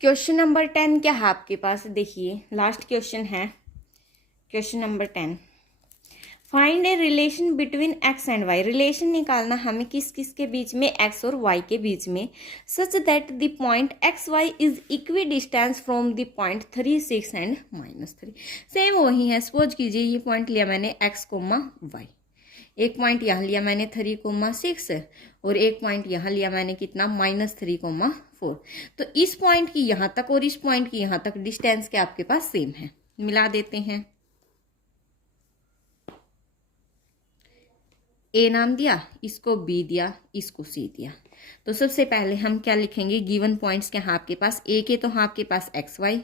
Question number 10 क्या है आपके पास, देखिए लास्ट क्वेश्चन है question number 10। Find a relation between X and Y. Relation निकालना हमें किस किस के बीच में, एक्स और वाई के बीच में, such that the point X Y is equidistance from the point 3, 6 and -3। Same वही है। सपोज कीजिए ये पॉइंट लिया मैंने एक्स कोमा वाई, एक पॉइंट यहाँ लिया मैंने 3,6 और एक पॉइंट यहाँ लिया मैंने कितना -3,4। तो इस पॉइंट की यहाँ तक और इस पॉइंट की यहाँ तक डिस्टेंस के आपके पास सेम है। मिला देते हैं। ए नाम दिया, इसको बी दिया, इसको सी दिया। तो सबसे पहले हम क्या लिखेंगे, गिवन पॉइंट्स क्या हैं आपके पास। ए के तो हैं आपके पास एक्स वाई,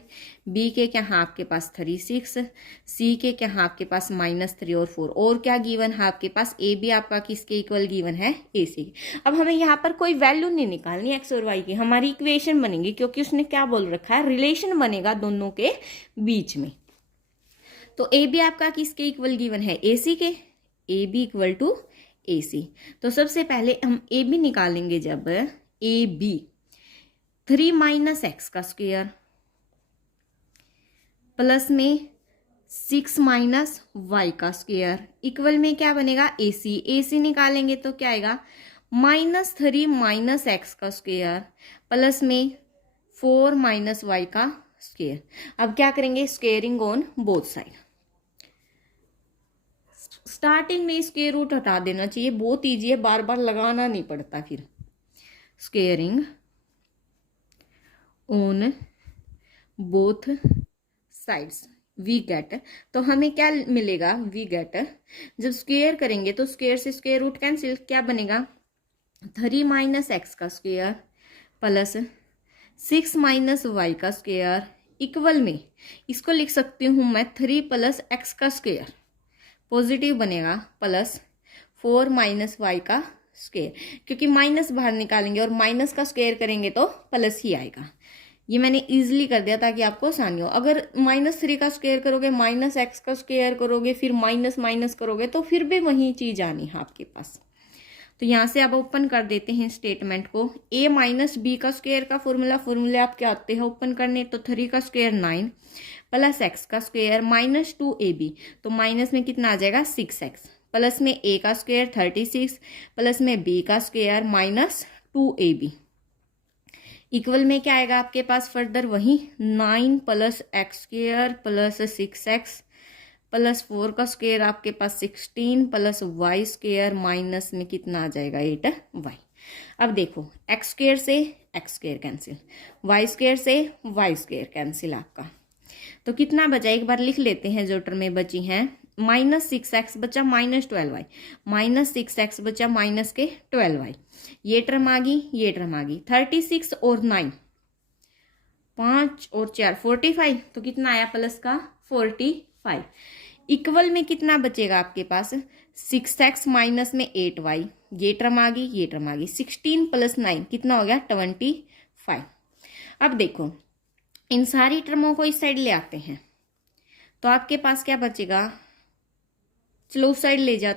बी के क्या हैं आपके पास 3, 6, सी के क्या हैं आपके पास -3 और 4। और क्या गिवन है आपके पास, ए भी आपका किसके इक्वल गिवन है, ए सी। अब हमें यहाँ पर कोई वैल्यू नहीं निकालनी एक्स और वाई की, हमारी इक्वेशन बनेगी, क्योंकि उसने क्या बोल रखा है, रिलेशन बनेगा दोनों के बीच में। तो ए भी आपका किसके इक्वल गिवन है, ए सी के। ए बी इक्वल टू ए सी। तो सबसे पहले हम ए बी निकालेंगे, जब ए बी 3 - एक्स का स्क्वायर प्लस में 6 - वाई का स्क्वायर इक्वल में क्या बनेगा, ए सी। ए सी निकालेंगे तो क्या आएगा, -3 - एक्स का स्क्वायर प्लस में 4 - वाई का स्क्वायर। अब क्या करेंगे, squaring on both side. Starting में स्क्वायर रूट हटा देना चाहिए, बहुत ईजी है, बार बार लगाना नहीं पड़ता फिर। Squaring on both sides we get. तो हमें क्या मिलेगा, वी गेट, जब स्क्वेयर करेंगे तो स्क्वेयर से स्क्वेयर रूट कैंसिल, क्या बनेगा 3 - एक्स का स्क्वेयर प्लस 6 - वाई का स्क्वेयर इक्वल में, इसको लिख सकती हूँ मैं 3 + एक्स का स्क्वेयर, पॉजिटिव बनेगा, प्लस 4 - वाई का स्क्वायर, क्योंकि माइनस बाहर निकालेंगे और माइनस का स्क्वायर करेंगे तो प्लस ही आएगा। ये मैंने इजीली कर दिया ताकि आपको आसानी हो। अगर -3 का स्क्वायर करोगे, -एक्स का स्क्वायर करोगे, फिर माइनस करोगे, तो फिर भी वही चीज आनी है आपके पास। तो यहाँ से आप ओपन कर देते हैं स्टेटमेंट को। a - b का स्क्वायर का फॉर्मूले आपके आते हैं ओपन करने, तो 3 का स्क्वायर 9 प्लस एक्स का स्क्वायर -2ab, तो माइनस में कितना आ जाएगा 6x, प्लस में a का स्क्वायर 36 प्लस में b का स्क्वायर -2ab इक्वल में क्या आएगा आपके पास, फर्दर वही 9 + x square plus 6x plus 4 का स्क्वायर आपके पास 16 प्लस वाई स्क्वायर माइनस में कितना आ जाएगा 8y। अब देखो एक्स स्क्वायर से X square cancel, Y square से वाई स्क्वायर कैंसिल आपका, तो कितना बचा, एक बार लिख लेते हैं जो टर्में बची हैं। -6x बचा -12y, -6x बचा -12y, ये टर्म आ गई, ये टर्म आ गई। 36 और 9, 5 और 4 45, तो कितना आया प्लस का 45 इक्वल में कितना बचेगा आपके पास 6x माइनस में 8y, ये टर्म आ गई, ये टर्म आ गई। 16 + 9 कितना हो गया 25। अब देखो इन सारी टर्मों को इस साइड ले आते हैं, तो आपके पास क्या बचेगा, चलो उस साइड ले जा,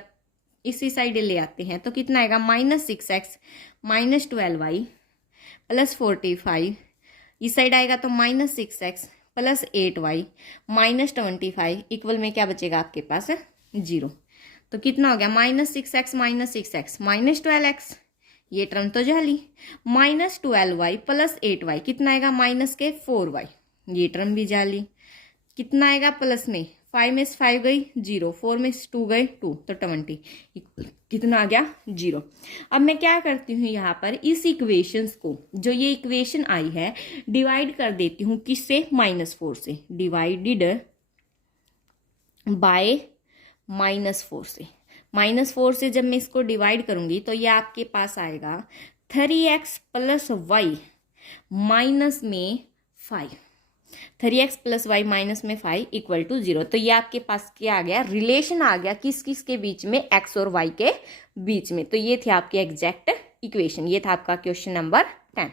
इसी साइड ले आते हैं, तो कितना आएगा -6x -12y प्लस 45, इस साइड आएगा तो -6x प्लस 8y -25 इक्वल में क्या बचेगा आपके पास 0। तो कितना हो गया -6x -12x, ये टर्म तो जाली, -12y प्लस 8y कितना आएगा -4y, ये टर्म भी जाली। कितना आएगा प्लस में 5 में 5 गई 0, 4 में 2 गए 2, तो 20 कितना आ गया 0। अब मैं क्या करती हूँ यहाँ पर, इस इक्वेशंस को, जो ये इक्वेशन आई है, डिवाइड कर देती हूँ किससे, -4 से, डिवाइडेड बाय -4 से। -4 से जब मैं इसको डिवाइड करूंगी तो ये आपके पास आएगा 3x + y माइनस में 5, 3x + y माइनस में 5 इक्वल टू 0। तो ये आपके पास क्या आ गया, रिलेशन आ गया किस किस के बीच में, x और y के बीच में। तो ये थी आपकी एग्जैक्ट इक्वेशन, ये था आपका क्वेश्चन नंबर 10।